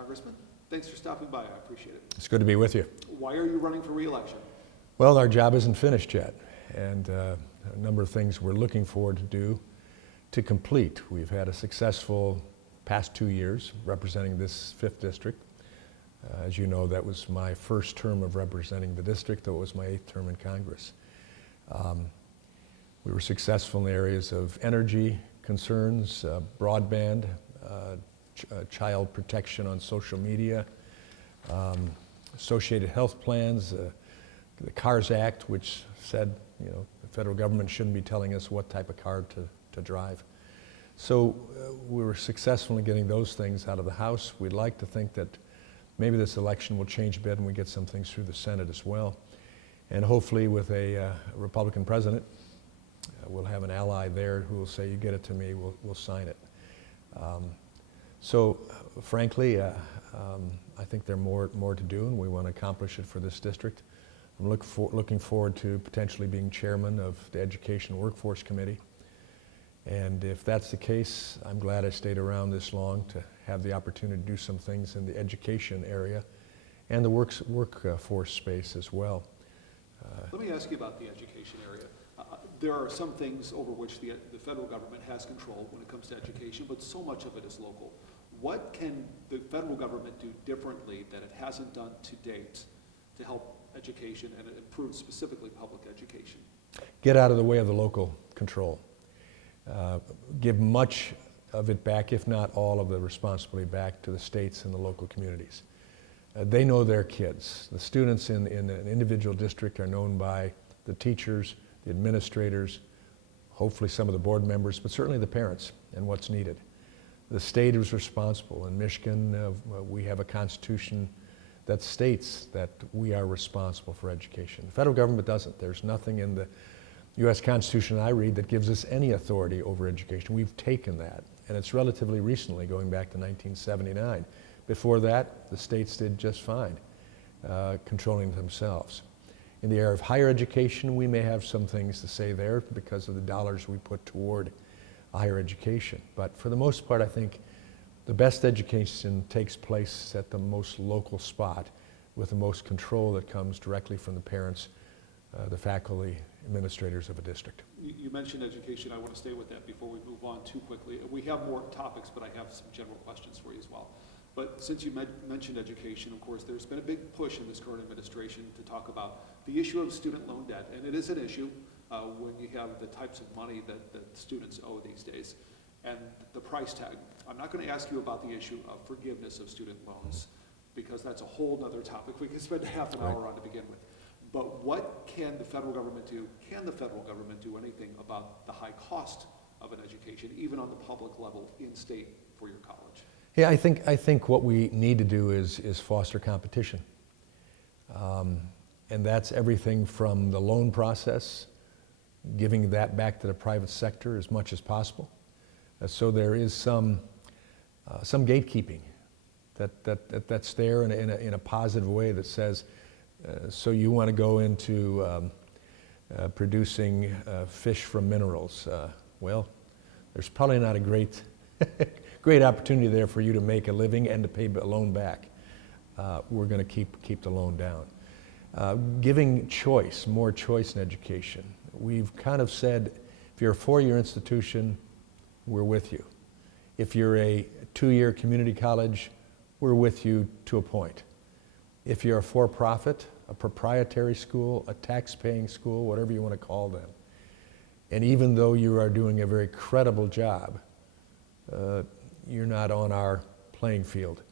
Congressman. Thanks for stopping by. I appreciate it. It's good to be with you. Why are you running for re-election? Well, our job isn't finished yet, and a number of things we're looking forward to complete. We've had a successful past 2 years representing this 5th district. As you know, that was my first term of representing the district, though it was my 8th term in Congress. We were successful in the areas of energy concerns, broadband, child protection on social media, associated health plans, the CARS Act, which said, the federal government shouldn't be telling us what type of car to drive. So we were successful in getting those things out of the House. We'd like to think that maybe this election will change a bit and we get some things through the Senate as well. And hopefully with a Republican president, we'll have an ally there who will say, you get it to me, we'll sign it. So frankly, I think there's more to do, and we want to accomplish it for this district. I'm looking forward to potentially being chairman of the Education Workforce Committee. And if that's the case, I'm glad I stayed around this long to have the opportunity to do some things in the education area and the workforce space as well. Let me ask you about the education area. There are some things over which the federal government has control when it comes to education, but so much of it is local. What can the federal government do differently that it hasn't done to date to help education and improve specifically public education? Get out of the way of the local control. Give much of it back, if not all of the responsibility back to the states and the local communities. They know their kids. The students in an individual district are known by the teachers, the administrators, hopefully some of the board members, but certainly the parents and what's needed. The state is responsible. In Michigan, we have a constitution that states that we are responsible for education. The federal government doesn't. There's nothing in the U.S. Constitution I read that gives us any authority over education. We've taken that, and it's relatively recently, going back to 1979. Before that, the states did just fine, controlling themselves. In the area of higher education, we may have some things to say there because of the dollars we put toward higher education. But for the most part, I think the best education takes place at the most local spot with the most control that comes directly from the parents, the faculty, administrators of a district. You mentioned education. I want to stay with that before we move on too quickly. We have more topics, but I have some general questions for you as well. But since you mentioned education, of course, there's been a big push in this current administration to talk about the issue of student loan debt. And it is an issue when you have the types of money that students owe these days and the price tag. I'm not going to ask you about the issue of forgiveness of student loans because that's a whole other topic we can spend half an hour on to begin with. But what can the federal government do? Can the federal government do anything about the high cost of an education, even on the public level in state for your college? Yeah, I think what we need to do is foster competition. And that's everything from the loan process, giving that back to the private sector as much as possible. So there is some gatekeeping that's there in a positive way that says, so you want to go into producing fish from minerals. Well, there's probably not a great opportunity there for you to make a living and to pay a loan back. We're going to keep the loan down. Giving choice, more choice in education. We've kind of said, if you're a 4-year institution, we're with you. If you're a 2-year community college, we're with you to a point. If you're a for-profit, a proprietary school, a tax-paying school, whatever you want to call them, and even though you are doing a very credible job, you're not on our playing field.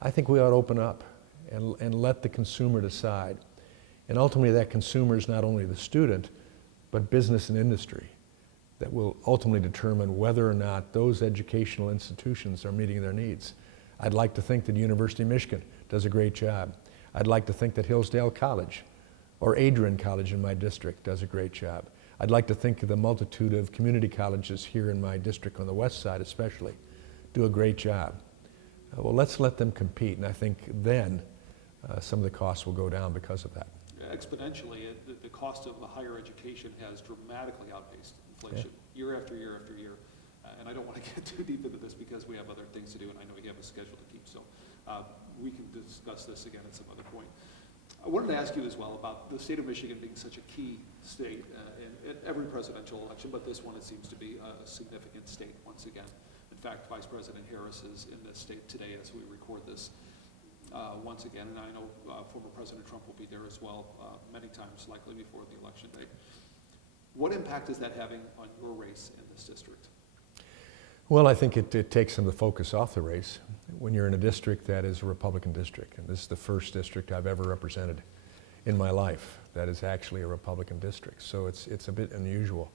I think we ought to open up and let the consumer decide. And ultimately that consumer is not only the student, but business and industry that will ultimately determine whether or not those educational institutions are meeting their needs. I'd like to think that University of Michigan does a great job. I'd like to think that Hillsdale College or Adrian College in my district does a great job. I'd like to think of the multitude of community colleges here in my district on the west side especially do a great job. Well, let's let them compete, and I think then some of the costs will go down because of that. Exponentially, the cost of higher education has dramatically outpaced inflation year after year after year. And I don't want to get too deep into this because we have other things to do, and I know we have a schedule to keep. So We can discuss this again at some other point. I wanted to ask you as well about the state of Michigan being such a key state in every presidential election, but this one, it seems to be a significant state once again. In fact, Vice President Harris is in this state today as we record this once again, and I know former President Trump will be there as well many times, likely before the election day. What impact is that having on your race in this district? Well, I think it takes some of the focus off the race when you're in a district that is a Republican district. And this is the first district I've ever represented in my life that is actually a Republican district. So it's a bit unusual.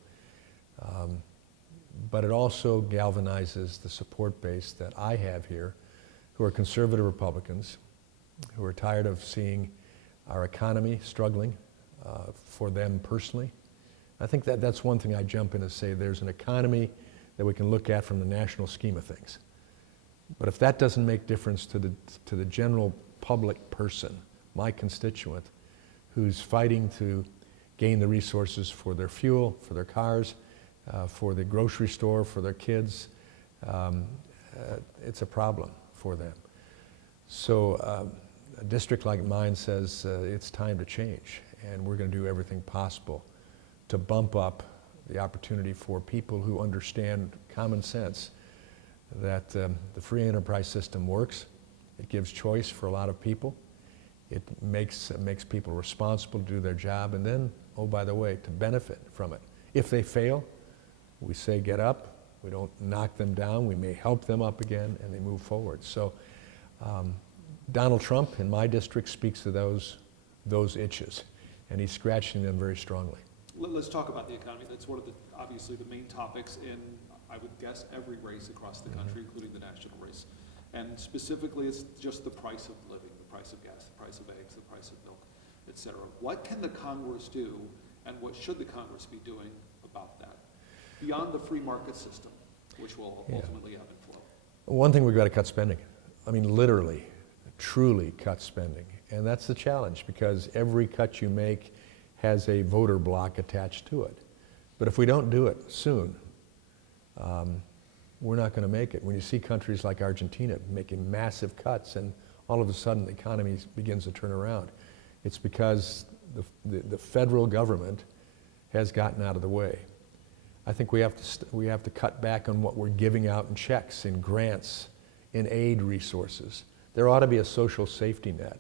But it also galvanizes the support base that I have here, who are conservative Republicans, who are tired of seeing our economy struggling for them personally. I think that's one thing I jump in and say there's an economy that we can look at from the national scheme of things. But if that doesn't make difference to the general public person, my constituent, who's fighting to gain the resources for their fuel, for their cars, for the grocery store, for their kids, it's a problem for them. So a district like mine says it's time to change, and we're going to do everything possible to bump up the opportunity for people who understand common sense that the free enterprise system works. It gives choice for a lot of people. It makes people responsible to do their job, and then, oh, by the way, to benefit from it. If they fail, we say get up. We don't knock them down. We may help them up again, and they move forward. So Donald Trump in my district speaks to those itches, and he's scratching them very strongly. Let's talk about the economy. That's one of the, obviously, the main topics in, I would guess, every race across the country, including the national race. And specifically, it's just the price of living, the price of gas, the price of eggs, the price of milk, et cetera. What can the Congress do, and what should the Congress be doing about that, beyond the free market system, which will ultimately ebb and flow? One thing, we've got to cut spending. I mean, literally, truly cut spending. And that's the challenge, because every cut you make has a voter block attached to it. But if we don't do it soon, we're not going to make it. When you see countries like Argentina making massive cuts and all of a sudden the economy begins to turn around, it's because the federal government has gotten out of the way. I think we have to cut back on what we're giving out in checks, in grants, in aid resources. There ought to be a social safety net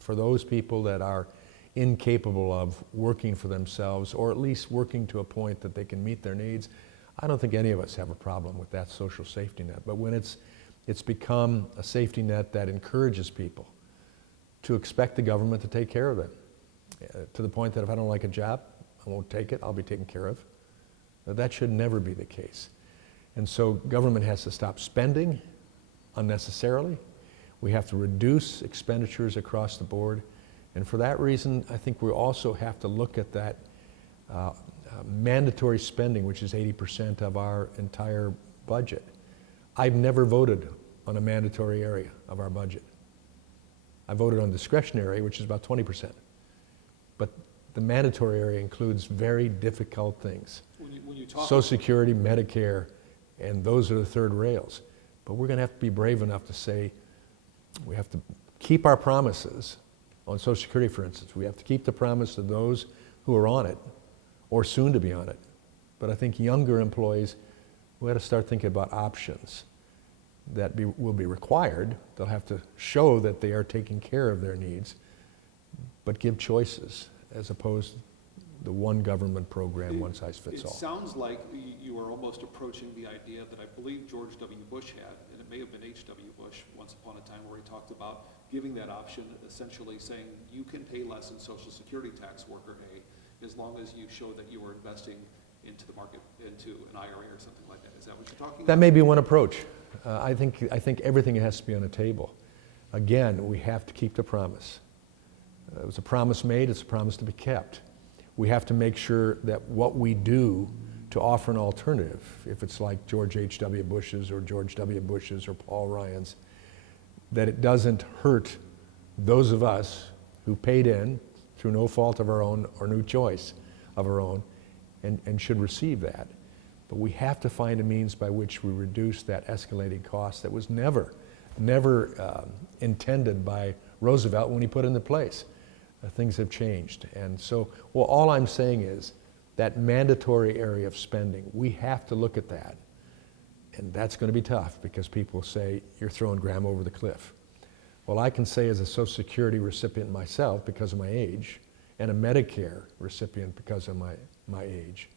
for those people that are incapable of working for themselves, or at least working to a point that they can meet their needs. I don't think any of us have a problem with that social safety net, but when it's become a safety net that encourages people to expect the government to take care of them, to the point that if I don't like a job, I won't take it, I'll be taken care of. That should never be the case. And so government has to stop spending unnecessarily. We have to reduce expenditures across the board. And for that reason, I think we also have to look at that mandatory spending, which is 80% of our entire budget. I've never voted on a mandatory area of our budget. I voted on discretionary, which is about 20%. But the mandatory area includes very difficult things. When you talk Social Security, Medicare, and those are the third rails. But we're going to have to be brave enough to say we have to keep our promises. On Social Security, for instance, we have to keep the promise to those who are on it or soon to be on it. But I think younger employees, we have to start thinking about options that will be required. They'll have to show that they are taking care of their needs, but give choices as opposed to the one government program, one size fits all. It sounds like you are almost approaching the idea that I believe George W. Bush had, and it may have been H.W. Bush once upon a time, where he talked about giving that option, essentially saying you can pay less in Social Security tax, worker A, as long as you show that you are investing into the market, into an IRA or something like that. Is that what you're talking about? That may be one approach. I think everything has to be on the table. Again, we have to keep the promise. It was a promise made, it's a promise to be kept. We have to make sure that what we do to offer an alternative, if it's like George H.W. Bush's or George W. Bush's or Paul Ryan's, that it doesn't hurt those of us who paid in through no fault of our own or no choice of our own and should receive that. But we have to find a means by which we reduce that escalating cost that was never never intended by Roosevelt when he put into place. Things have changed. And so, well, all I'm saying is that mandatory area of spending, we have to look at that. And that's going to be tough because people say, you're throwing Graham over the cliff. Well, I can say as a Social Security recipient myself because of my age, and a Medicare recipient because of my age,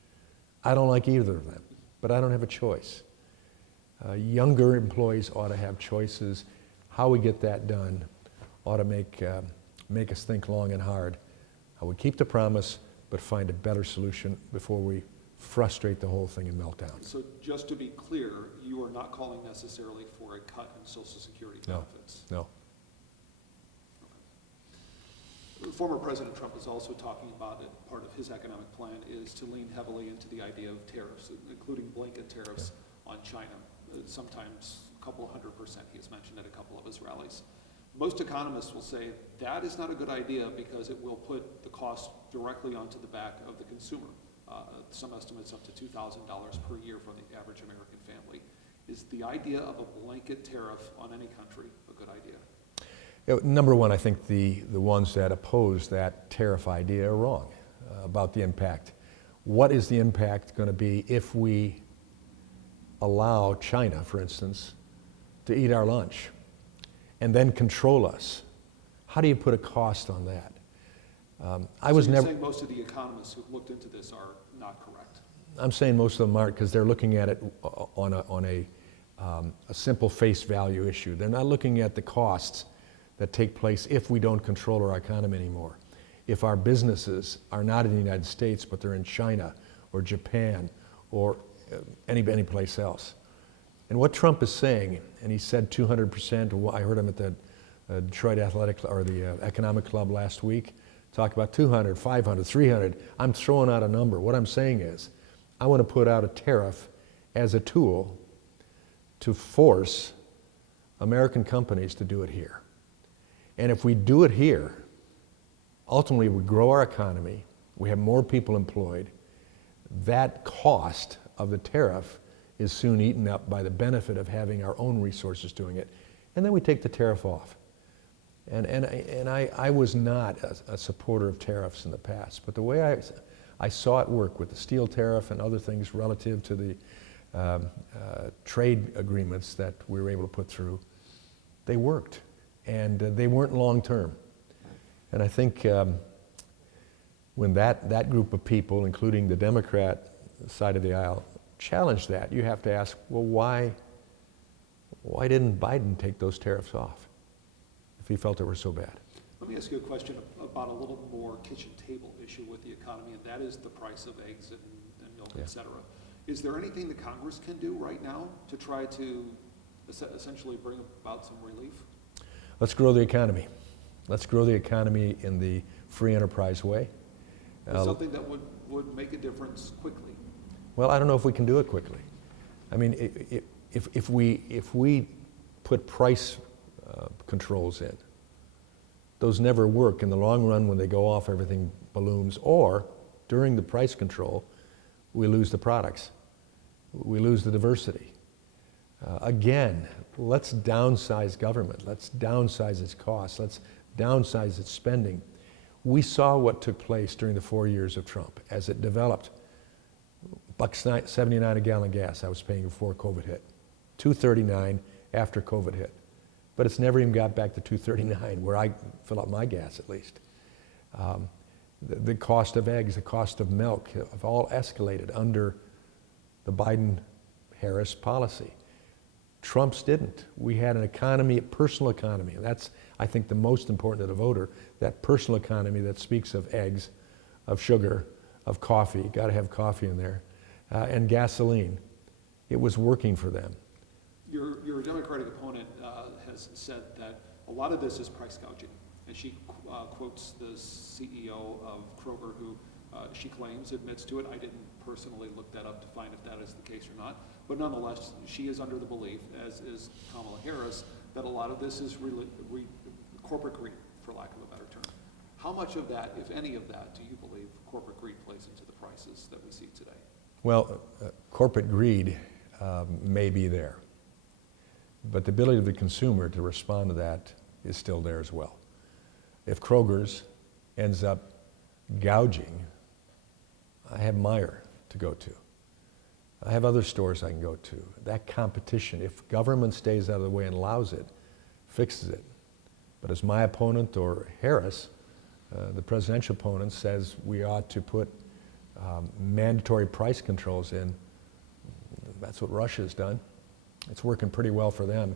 I don't like either of them, but I don't have a choice. Younger employees ought to have choices. How we get that done ought to make us think long and hard. How we keep the promise, but find a better solution before we frustrate the whole thing and melt down. So just to be clear, you are not calling necessarily for a cut in Social Security benefits? No. Former President Trump is also talking about it. Part of his economic plan is to lean heavily into the idea of tariffs, including blanket tariffs on China. Sometimes a couple 100%, he has mentioned at a couple of his rallies. Most economists will say that is not a good idea because it will put the cost directly onto the back of the consumer. Some estimates up to $2,000 per year for the average American family. Is the idea of a blanket tariff on any country a good idea? Number one, I think the ones that oppose that tariff idea are wrong about the impact. What is the impact going to be if we allow China, for instance, to eat our lunch and then control us? How do you put a cost on that? You're saying most of the economists who've looked into this are not correct? I'm saying most of them aren't because they're looking at it on a simple face value issue. They're not looking at the costs that take place if we don't control our economy anymore. If our businesses are not in the United States, but they're in China or Japan or any place else. And what Trump is saying, and he said 200%, I heard him at the Detroit Athletic or the Economic Club last week, talk about 200, 500, 300. I'm throwing out a number. What I'm saying is, I want to put out a tariff as a tool to force American companies to do it here. And if we do it here, ultimately we grow our economy, we have more people employed, that cost of the tariff is soon eaten up by the benefit of having our own resources doing it, and then we take the tariff off. And I was not a supporter of tariffs in the past, but the way I saw it work with the steel tariff and other things relative to the trade agreements that we were able to put through, they worked. And they weren't long-term. And I think when that group of people, including the Democrat side of the aisle, challenged that, you have to ask, well, why didn't Biden take those tariffs off if he felt they were so bad? Let me ask you a question about a little more kitchen table issue with the economy, and that is the price of eggs and milk, et cetera. Is there anything that Congress can do right now to try to essentially bring about some relief? Let's grow the economy. Let's grow the economy in the free enterprise way. Something that would make a difference quickly. Well, I don't know if we can do it quickly. I mean, if we put price controls in, those never work. In the long run, when they go off, everything balloons. Or during the price control, we lose the products. We lose the diversity. Again, let's downsize government. Let's downsize its costs. Let's downsize its spending. We saw what took place during the 4 years of Trump as it developed. $1.79 a gallon gas I was paying before COVID hit. $2.39 after COVID hit. But it's never even got back to $2.39 where I fill up my gas at least. The cost of eggs, the cost of milk have all escalated under the Biden-Harris policy. Trump's didn't. We had an economy, a personal economy, and that's, I think, the most important to the voter, that personal economy that speaks of eggs, of sugar, of coffee, got to have coffee in there, and gasoline. It was working for them. Your Democratic opponent has said that a lot of this is price gouging, and she quotes the CEO of Kroger, who she claims admits to it. I didn't personally look that up to find if that is the case or not. But nonetheless, she is under the belief, as is Kamala Harris, that a lot of this is really corporate greed, for lack of a better term. How much of that, if any of that, do you believe corporate greed plays into the prices that we see today? Well, corporate greed may be there. But the ability of the consumer to respond to that is still there as well. If Kroger's ends up gouging, I have Meijer to go to. I have other stores I can go to. That competition, if government stays out of the way and allows it, fixes it. But as my opponent or Harris, the presidential opponent, says we ought to put mandatory price controls in, that's what Russia's done. It's working pretty well for them.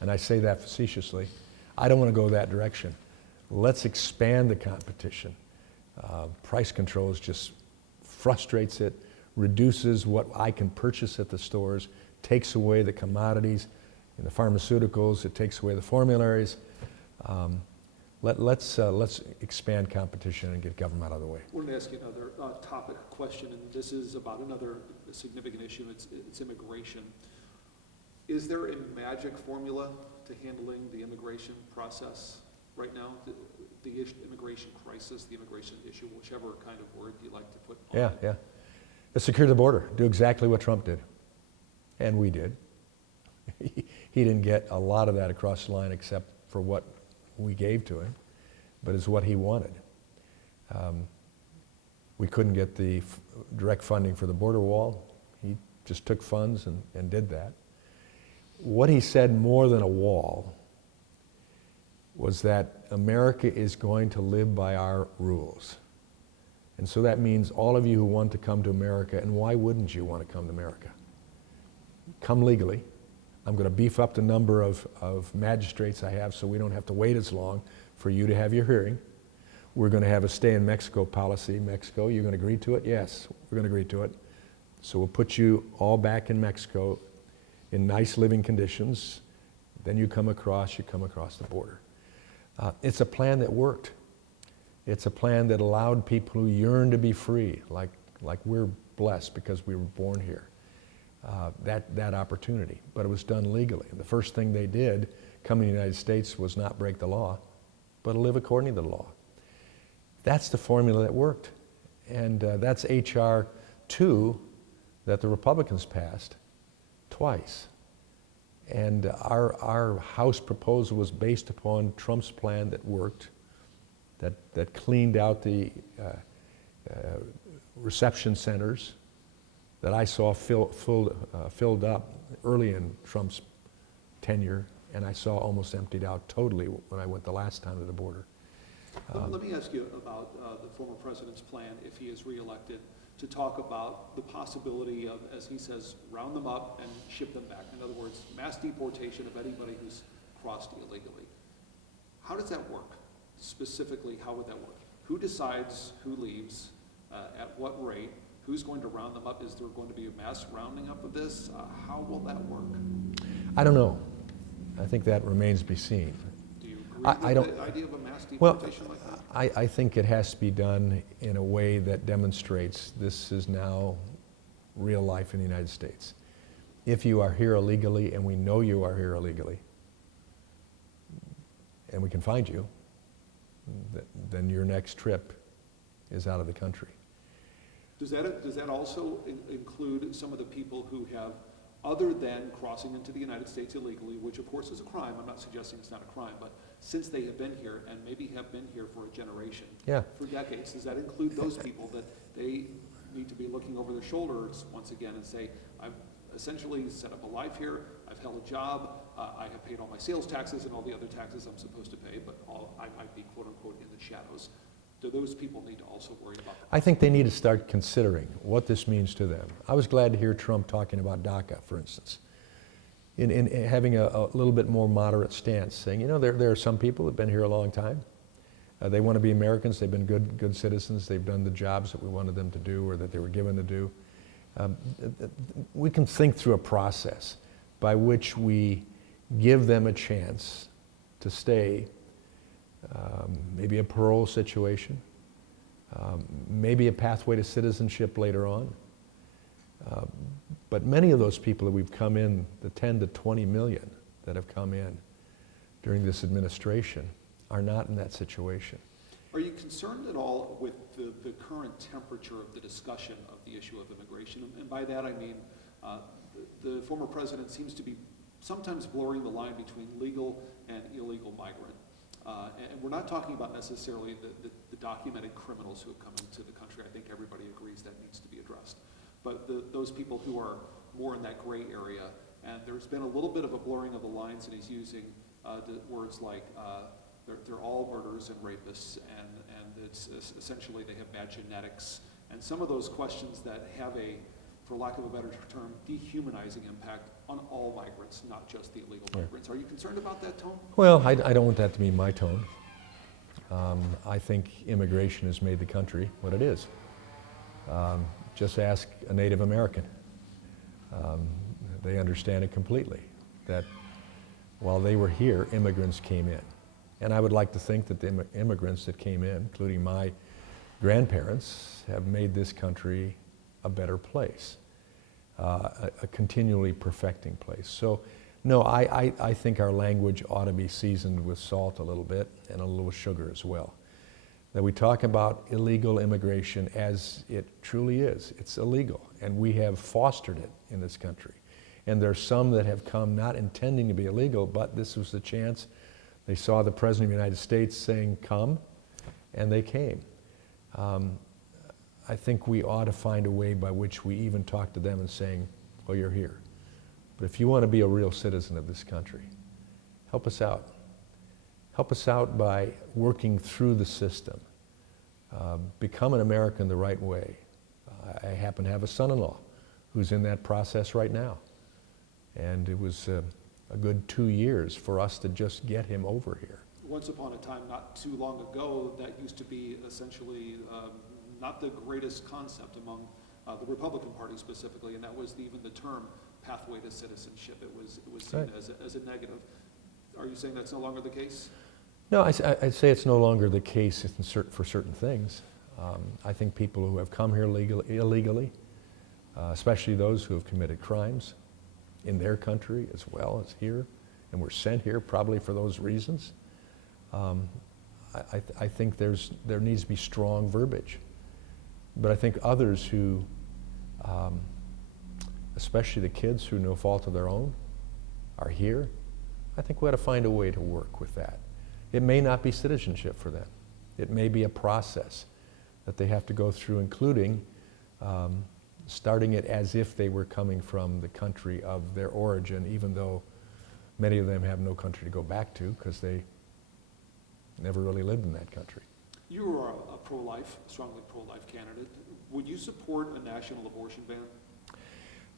And I say that facetiously. I don't want to go that direction. Let's expand the competition. Price controls just frustrates it, reduces what I can purchase at the stores, takes away the commodities. In the pharmaceuticals, it takes away the formularies. Let's expand competition and get government out of the way. I wanted to ask you another topic question, and this is about another significant issue. It's immigration. Is there a magic formula to handling the immigration process right now? The immigration crisis, the immigration issue, whichever kind of word you like to put on it. Yeah. Let's secure the border. Do exactly what Trump did. And we did. He didn't get a lot of that across the line except for what we gave to him, but it's what he wanted. We couldn't get the direct funding for the border wall. He just took funds and did that. What he said more than a wall was that America is going to live by our rules. And so that means all of you who want to come to America, and why wouldn't you want to come to America? Come legally. I'm going to beef up the number of magistrates I have so we don't have to wait as long for you to have your hearing. We're going to have a stay in Mexico policy. Mexico, you're going to agree to it? Yes, we're going to agree to it. So we'll put you all back in Mexico in nice living conditions. Then you come across the border. It's a plan that worked. It's a plan that allowed people who yearn to be free, like we're blessed because we were born here, that opportunity. But it was done legally. The first thing they did coming to the United States was not break the law, but live according to the law. That's the formula that worked. And that's H.R. 2 that the Republicans passed twice. And our House proposal was based upon Trump's plan that worked, that cleaned out the reception centers that I saw filled up early in Trump's tenure, and I saw almost emptied out totally when I went the last time to the border. Let me ask you about the former president's plan, if he is reelected, to talk about the possibility of, as he says, round them up and ship them back. In other words, mass deportation of anybody who's crossed illegally. How does that work? Specifically, how would that work? Who decides who leaves, at what rate? Who's going to round them up? Is there going to be a mass rounding up of this? How will that work? I don't know. I think that remains to be seen. Do you agree with the idea of a mass deportation like that? I think it has to be done in a way that demonstrates this is now real life in the United States. If you are here illegally, and we know you are here illegally, and we can find you, then your next trip is out of the country. Does that also include some of the people who have, other than crossing into the United States illegally, which of course is a crime, I'm not suggesting it's not a crime, but since they have been here and maybe have been here for a generation, for decades, does that include those people that they need to be looking over their shoulders once again and say, I've essentially set up a life here, I've held a job, I have paid all my sales taxes and all the other taxes I'm supposed to pay, but I might be quote unquote in the shadows. Do those people need to also worry about that? I think they need to start considering what this means to them. I was glad to hear Trump talking about DACA, for instance, in having a little bit more moderate stance, saying, you know, there are some people that have been here a long time. They want to be Americans. They've been good citizens. They've done the jobs that we wanted them to do or that they were given to do. We can think through a process by which we give them a chance to stay. Maybe a parole situation, maybe a pathway to citizenship later on. But many of those people that we've come in, the 10 to 20 million that have come in during this administration, are not in that situation. Are you concerned at all with the current temperature of the discussion of the issue of immigration? And by that I mean the former president seems to be sometimes blurring the line between legal and illegal migrant. And we're not talking about necessarily the documented criminals who have come into the country. I think everybody agrees that needs to be addressed. But those people who are more in that gray area, and there's been a little bit of a blurring of the lines, and he's using the words like they're all murderers and rapists, and it's essentially they have bad genetics, and some of those questions that have a, for lack of a better term, dehumanizing impact on all migrants, not just the illegal migrants. Are you concerned about that tone? Well, I don't want that to be my tone. I think immigration has made the country what it is. Just ask a Native American. They understand it completely, that while they were here, immigrants came in. And I would like to think that the immigrants that came in, including my grandparents, have made this country a better place, a continually perfecting place. So, no, I think our language ought to be seasoned with salt a little bit and a little sugar as well. That we talk about illegal immigration as it truly is. It's illegal, and we have fostered it in this country. And there's some that have come not intending to be illegal, but this was the chance. They saw the President of the United States saying, come, and they came. I think we ought to find a way by which we even talk to them and saying, well, you're here. But if you want to be a real citizen of this country, help us out. Help us out by working through the system. Become an American the right way. I happen to have a son-in-law who's in that process right now. And it was a good 2 years for us to just get him over here. Once upon a time, not too long ago, that used to be essentially not the greatest concept among the Republican Party specifically, and that was even the term pathway to citizenship. It was seen Right. as a negative. Are you saying that's no longer the case? No, I'd say it's no longer the case for certain things. I think people who have come here illegally, especially those who have committed crimes in their country as well as here, and were sent here probably for those reasons, I think there needs to be strong verbiage. But I think others who, especially the kids who no fault of their own, are here, I think we ought to find a way to work with that. It may not be citizenship for them. It may be a process that they have to go through, including starting it as if they were coming from the country of their origin, even though many of them have no country to go back to because they never really lived in that country. You are a pro-life, strongly pro-life candidate. Would you support a national abortion ban?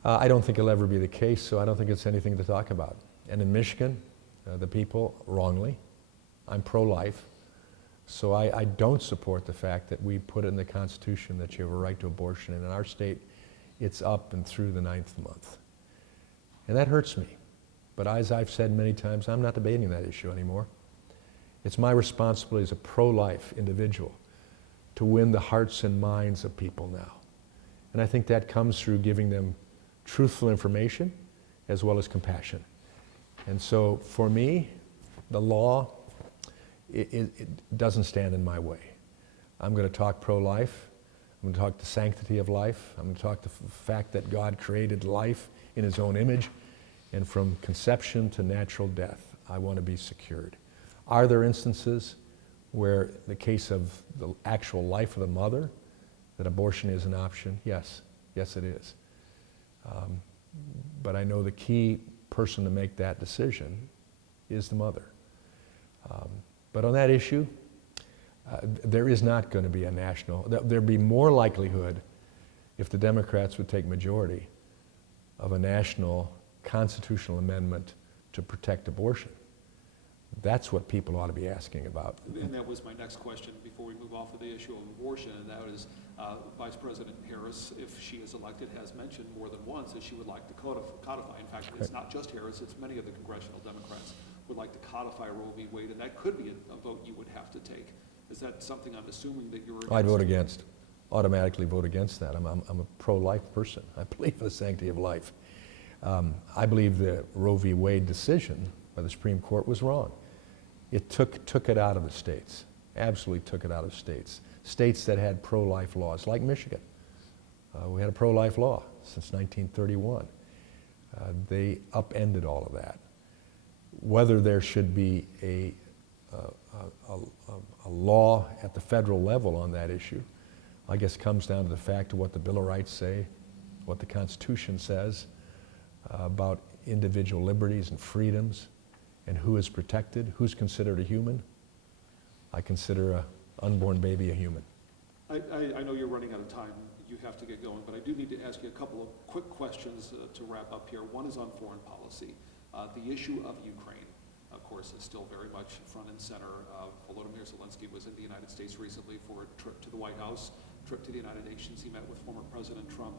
I don't think it'll ever be the case, so I don't think it's anything to talk about. And in Michigan, the people, wrongly, I'm pro-life, so I don't support the fact that we put in the Constitution that you have a right to abortion, and in our state, it's up and through the 9th month. And that hurts me. But as I've said many times, I'm not debating that issue anymore. It's my responsibility as a pro-life individual to win the hearts and minds of people now. And I think that comes through giving them truthful information as well as compassion. And so for me, the law, it doesn't stand in my way. I'm going to talk pro-life. I'm going to talk the sanctity of life. I'm going to talk the fact that God created life in His own image, and from conception to natural death, I want to be secured. Are there instances where the case of the actual life of the mother, that abortion is an option? Yes. Yes, it is. But I know the key person to make that decision is the mother. But on that issue, there is not going to be a national, there'd be more likelihood if the Democrats would take majority of a national constitutional amendment to protect abortion. That's what people ought to be asking about. And that was my next question before we move off of the issue of abortion, and that is Vice President Harris, if she is elected, has mentioned more than once that she would like to codify. In fact, it's not just Harris, it's many of the congressional Democrats would like to codify Roe v. Wade, and that could be a vote you would have to take. Is that something I'm assuming that you're against? I'd vote against. Automatically vote against that. I'm a pro-life person. I believe in the sanctity of life. I believe the Roe v. Wade decision by the Supreme Court was wrong. It took it out of the states, absolutely took it out of states. States that had pro-life laws, like Michigan. We had a pro-life law since 1931. They upended all of that. Whether there should be a law at the federal level on that issue, I guess comes down to the fact of what the Bill of Rights say, what the Constitution says about individual liberties and freedoms, and who is protected, who's considered a human. I consider an unborn baby a human. I know you're running out of time. You have to get going, but I do need to ask you a couple of quick questions to wrap up here. One is on foreign policy. The issue of Ukraine, of course, is still very much front and center. Volodymyr Zelensky was in the United States recently for a trip to the White House, trip to the United Nations. He met with former President Trump.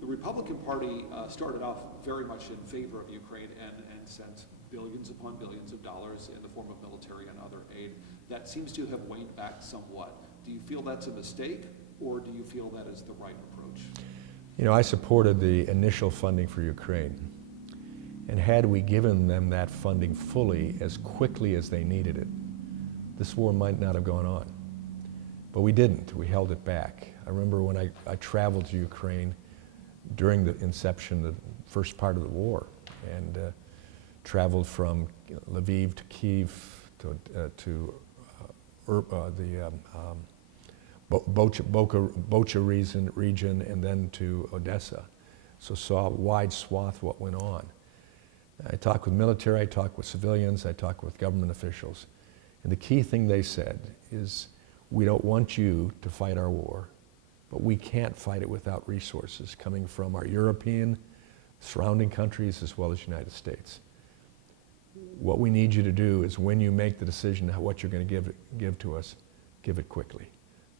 The Republican Party started off very much in favor of Ukraine and sent billions upon billions of dollars in the form of military and other aid. That seems to have waned back somewhat. Do you feel that's a mistake, or do you feel that is the right approach? You know, I supported the initial funding for Ukraine. And had we given them that funding fully as quickly as they needed it, this war might not have gone on. But we didn't. We held it back. I remember when I traveled to Ukraine during the inception, the first part of the war, and traveled from Lviv to Kyiv to the Bocha region, and then to Odessa. So saw a wide swath of what went on. I talked with military, I talked with civilians, I talked with government officials. And the key thing they said is, we don't want you to fight our war, but we can't fight it without resources coming from our European, surrounding countries, as well as the United States. What we need you to do is, when you make the decision of what you're going to give to us, give it quickly.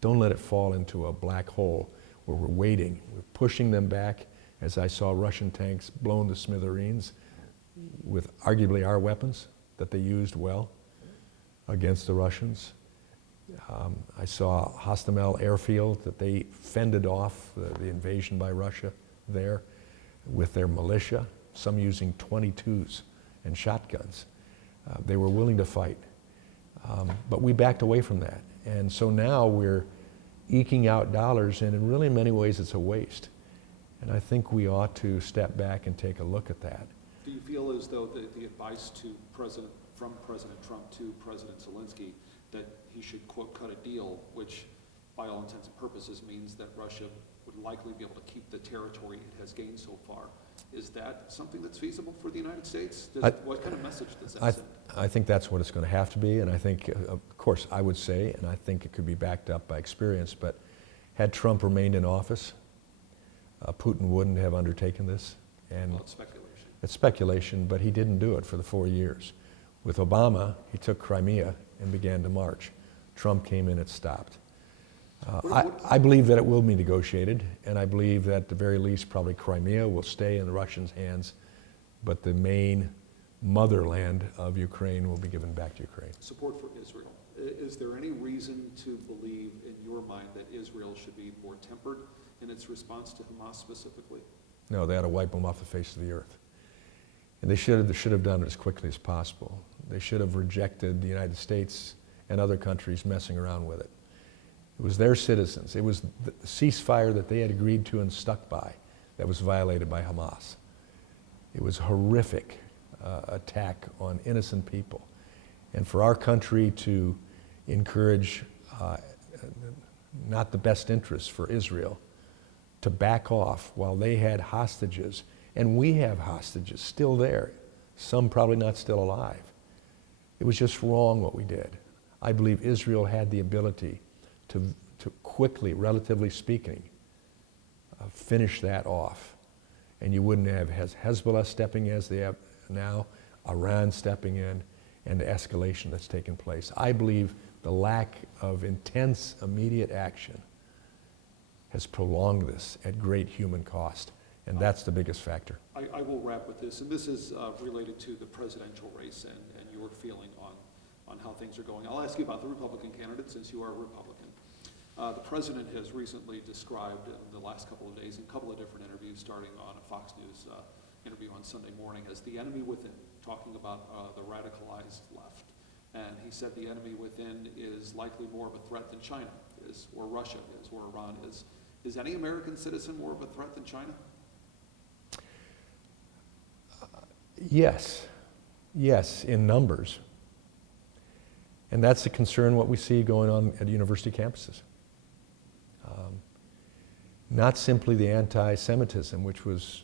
Don't let it fall into a black hole where we're waiting. We're pushing them back, as I saw Russian tanks blown to smithereens with arguably our weapons that they used well against the Russians. I saw Hostomel airfield that they fended off the invasion by Russia there with their militia, some using 22s and shotguns. They were willing to fight. But we backed away from that. And so now we're eking out dollars, and in really many ways it's a waste. And I think we ought to step back and take a look at that. Do you feel as though the advice from President Trump to President Zelensky that he should, quote, cut a deal, which by all intents and purposes means that Russia would likely be able to keep the territory it has gained so far, is that something that's feasible for the United States? What kind of message does that send? I think that's what it's going to have to be, and I think, of course, I would say, and I think it could be backed up by experience, but had Trump remained in office, Putin wouldn't have undertaken this. And well, it's speculation. It's speculation, but he didn't do it for the 4 years. With Obama, he took Crimea and began to march. Trump came in, it stopped. I believe that it will be negotiated, and I believe that at the very least probably Crimea will stay in the Russians' hands, but the main motherland of Ukraine will be given back to Ukraine. Support for Israel. Is there any reason to believe in your mind that Israel should be more tempered in its response to Hamas specifically? No, they ought to wipe them off the face of the earth. And they should have done it as quickly as possible. They should have rejected the United States and other countries messing around with it. It was their citizens. It was the ceasefire that they had agreed to and stuck by that was violated by Hamas. It was a horrific attack on innocent people. And for our country to encourage not the best interests for Israel, to back off while they had hostages, and we have hostages still there, some probably not still alive. It was just wrong what we did. I believe Israel had the ability to quickly, relatively speaking, finish that off. And you wouldn't have Hezbollah stepping in as they have now, Iran stepping in, and the escalation that's taken place. I believe the lack of intense, immediate action has prolonged this at great human cost, and that's the biggest factor. I will wrap with this, and this is related to the presidential race and your feeling on how things are going. I'll ask you about the Republican candidate, since you are a Republican. The president has recently described in the last couple of days, in a couple of different interviews, starting on a Fox News interview on Sunday morning, as the enemy within, talking about the radicalized left. And he said the enemy within is likely more of a threat than China is, or Russia is, or Iran is. Is any American citizen more of a threat than China? Yes, yes, in numbers. And that's a concern what we see going on at university campuses. Not simply the anti-Semitism, which was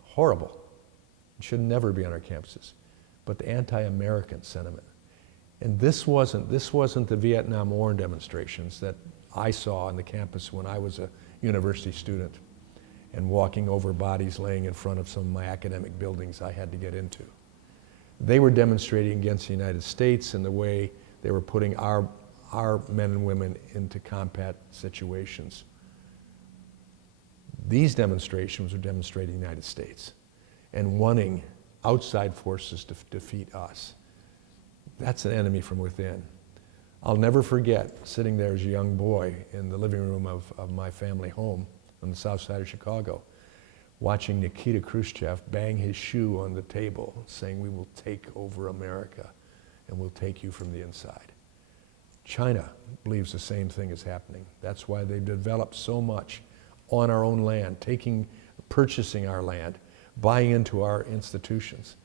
horrible, it should never be on our campuses, but the anti-American sentiment. And this wasn't the Vietnam War demonstrations that I saw on the campus when I was a university student and walking over bodies laying in front of some of my academic buildings I had to get into. They were demonstrating against the United States and the way they were putting our men and women into combat situations. These demonstrations were demonstrating the United States and wanting outside forces to defeat us. That's an enemy from within. I'll never forget sitting there as a young boy in the living room of my family home on the south side of Chicago, watching Nikita Khrushchev bang his shoe on the table, saying, "We will take over America and we'll take you from the inside." China believes the same thing is happening. That's why they've developed so much on our own land, purchasing our land, buying into our institutions.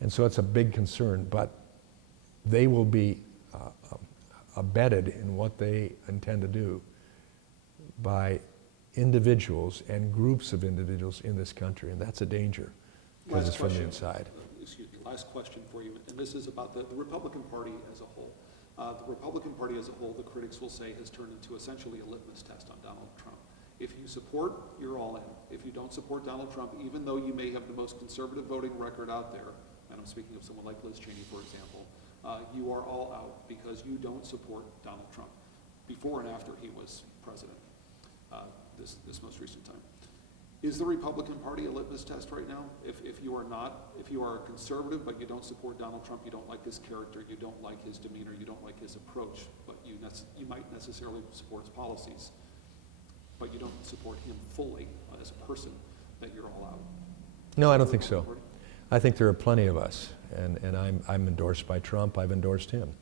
And so it's a big concern, but they will be abetted in what they intend to do by individuals and groups of individuals in this country, and that's a danger because it's from the inside. Excuse me, last question for you, and this is about the Republican Party as a whole. The Republican Party as a whole, the critics will say, has turned into essentially a litmus test on Donald Trump. If you support, you're all in. If you don't support Donald Trump, even though you may have the most conservative voting record out there, and I'm speaking of someone like Liz Cheney, for example, you are all out because you don't support Donald Trump before and after he was president, this most recent time. Is the Republican Party a litmus test right now? If you are a conservative but you don't support Donald Trump, you don't like his character, you don't like his demeanor, you don't like his approach, but you might necessarily support his policies, but you don't support him fully as a person, that you're all out? No, I don't think so. I think there are plenty of us, and I'm endorsed by Trump. I've endorsed him.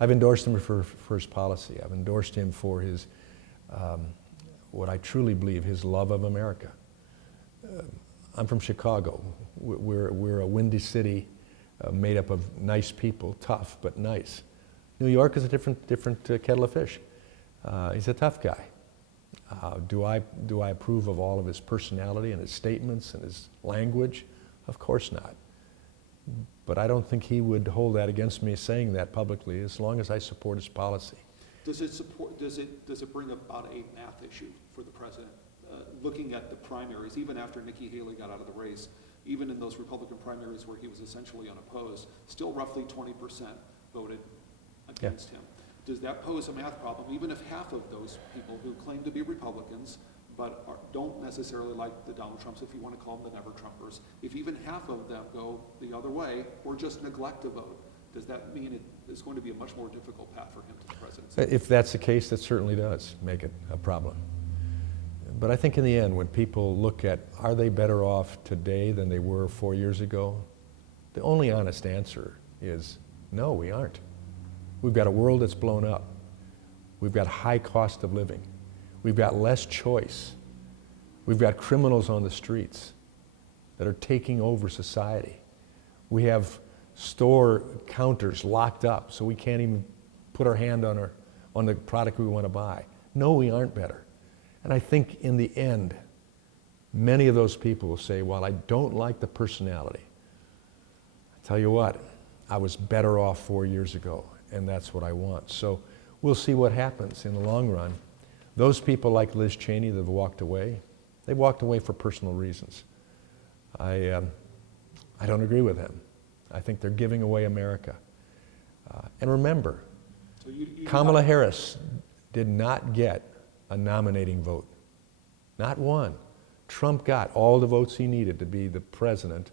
I've endorsed him for his policy. I've endorsed him for his, what I truly believe, his love of America. I'm from Chicago. We're a windy city made up of nice people, tough but nice. New York is a different kettle of fish. He's a tough guy. Do I approve of all of his personality and his statements and his language? Of course not. But I don't think he would hold that against me saying that publicly as long as I support his policy. Does it bring about a math issue for the president? Looking at the primaries, even after Nikki Haley got out of the race, even in those Republican primaries where he was essentially unopposed, still roughly 20% voted against him. Does that pose a math problem, even if half of those people who claim to be Republicans but don't necessarily like the Donald Trumps, if you want to call them the never-Trumpers, if even half of them go the other way or just neglect to vote, does that mean it's going to be a much more difficult path for him to the presidency? If that's the case, that certainly does make it a problem. But I think in the end, when people look at, are they better off today than they were 4 years ago? The only honest answer is, no, we aren't. We've got a world that's blown up. We've got high cost of living. We've got less choice. We've got criminals on the streets that are taking over society. We have store counters locked up so we can't even put our hand on the product we want to buy. No, we aren't better. And I think in the end, many of those people will say, while I don't like the personality, I tell you what, I was better off 4 years ago, and that's what I want. So we'll see what happens in the long run. Those people like Liz Cheney that have walked away, they walked away for personal reasons. I don't agree with them. I think they're giving away America. And remember, So you Kamala Harris did not get a nominating vote. Not one. Trump got all the votes he needed to be the president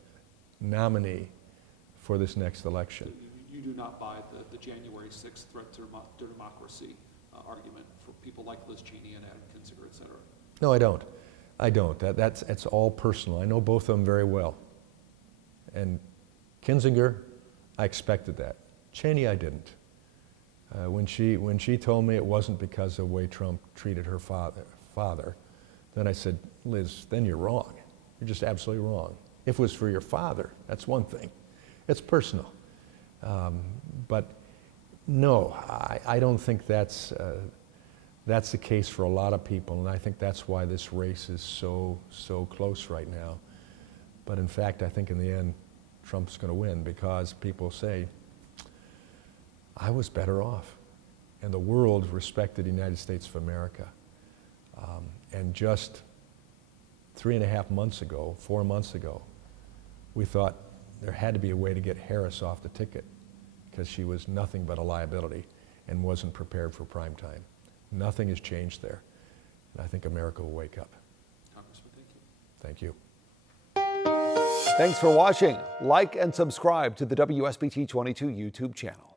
nominee for this next election. You do not buy the January 6th threat to democracy argument for people like Liz Cheney and Adam Kinzinger, et cetera. No, I don't. I don't. That's all personal. I know both of them very well. And Kinzinger, I expected that. Cheney, I didn't. When she told me it wasn't because of the way Trump treated her father, then I said, Liz, then you're wrong. You're just absolutely wrong. If it was for your father, that's one thing. It's personal. But no, I don't think that's the case for a lot of people, and I think that's why this race is so close right now. But in fact, I think in the end, Trump's going to win because people say, I was better off. And the world respected the United States of America. And just 3.5 months ago, 4 months ago, we thought there had to be a way to get Harris off the ticket because she was nothing but a liability and wasn't prepared for prime time. Nothing has changed there. And I think America will wake up. Congressman, thank you. Thank you. Thanks for watching. Like and subscribe to the WSBT 22 YouTube channel.